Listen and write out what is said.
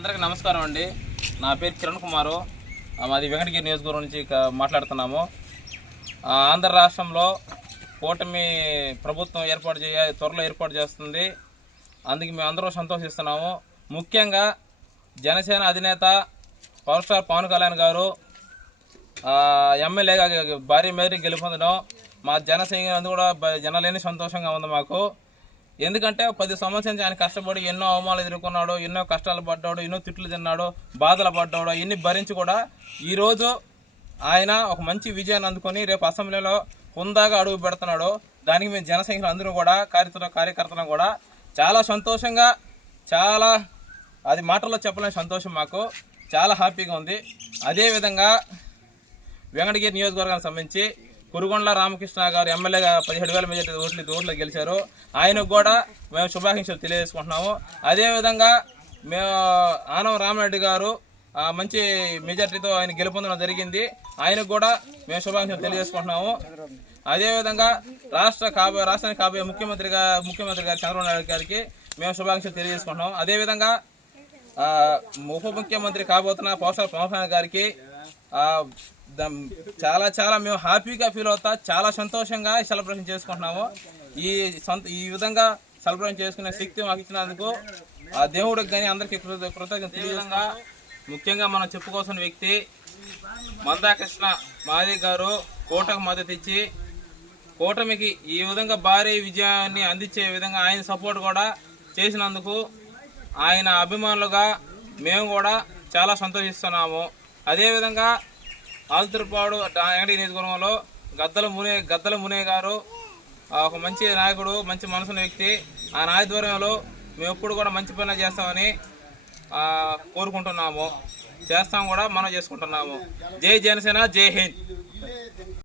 అందరికీ నమస్కారం అండి. నా పేరు కిరణ్ కుమారు. మాది వెంకటగిరి నియోజకవర్గం నుంచి మాట్లాడుతున్నాము. ఆంధ్ర రాష్ట్రంలో కూటమి ప్రభుత్వం ఏర్పాటు చేయ త్వరలో ఏర్పాటు చేస్తుంది. అందుకే మేము అందరూ సంతోషిస్తున్నాము. ముఖ్యంగా జనసేన అధినేత పవర్ స్టార్ పవన్ కళ్యాణ్ గారు ఎమ్మెల్యేగా భారీ మేరకు గెలుపొందడం మా జనసైన్యం కూడా జనలేని సంతోషంగా ఉంది మాకు. ఎందుకంటే పది సంవత్సరం ఆయన కష్టపడి ఎన్నో అవమానాలు ఎదుర్కొన్నాడు ఎన్నో కష్టాలు పడ్డాడు ఎన్నో తిట్లు తిన్నాడు బాధలు పడ్డాడు ఇన్ని భరించి కూడా ఈరోజు ఆయన ఒక మంచి విజయాన్ని అందుకొని రేపు అసెంబ్లీలో హుందాగా అడుగు పెడుతున్నాడు. దానికి మేము జన అందరూ కూడా కార్యకర్త కార్యకర్తలను కూడా చాలా సంతోషంగా చాలా అది మాటల్లో చెప్పలేని సంతోషం మాకు. చాలా హ్యాపీగా ఉంది. అదేవిధంగా వెంకటగిరి నియోజకవర్గానికి సంబంధించి కురుగొండ్ల రామకృష్ణ గారు ఎమ్మెల్యేగా పదిహేడు వేల మెజార్టీ ఓట్లు ఓట్లు గెలిచారు. ఆయనకు కూడా మేము శుభాకాంక్షలు తెలియజేసుకుంటున్నాము. అదేవిధంగా మేము ఆనవ రామరెడ్డి గారు మంచి మెజార్టీతో ఆయన గెలుపొందడం జరిగింది. ఆయనకు కూడా మేము శుభాకాంక్షలు తెలియజేసుకుంటున్నాము. అదేవిధంగా రాష్ట్ర కాబోయే రాష్ట్రానికి కాబోయే ముఖ్యమంత్రిగా ముఖ్యమంత్రి గారు చంద్రబాబు నాయుడు గారికి మేము శుభాకాంక్షలు తెలియజేసుకుంటున్నాము. అదేవిధంగా ఉప ముఖ్యమంత్రి కాబోతున్న పవర్ పవన్ గారికి చాలా చాలా మేము హ్యాపీగా ఫీల్ అవుతా చాలా సంతోషంగా సెలబ్రేషన్ చేసుకుంటున్నాము. ఈ సొంత ఈ విధంగా సెలబ్రేషన్ చేసుకునే శక్తి మాకు ఇచ్చినందుకు ఆ దేవుడికి కానీ అందరికీ కృతజ్ఞత విధంగా ముఖ్యంగా మనం చెప్పుకోవాల్సిన వ్యక్తి మందాకృష్ణ మాది గారు కోటకు మద్దతు ఇచ్చి కూటమికి ఈ విధంగా భారీ విజయాన్ని అందించే విధంగా ఆయన సపోర్ట్ కూడా చేసినందుకు ఆయన అభిమానులుగా మేము కూడా చాలా సంతోషిస్తున్నాము. అదేవిధంగా ఆల్తుర్పాడు వెంకటి నియోజకవర్గంలో గద్దల మునే గద్దల మునే గారు ఒక మంచి నాయకుడు మంచి మనసున్న వ్యక్తి. ఆ నాయకత్వంలో మేము ఎప్పుడు కూడా మంచి పనులు చేస్తామని కోరుకుంటున్నాము. చేస్తాం కూడా మనం చేసుకుంటున్నాము. జై జనసేన జై హింద్.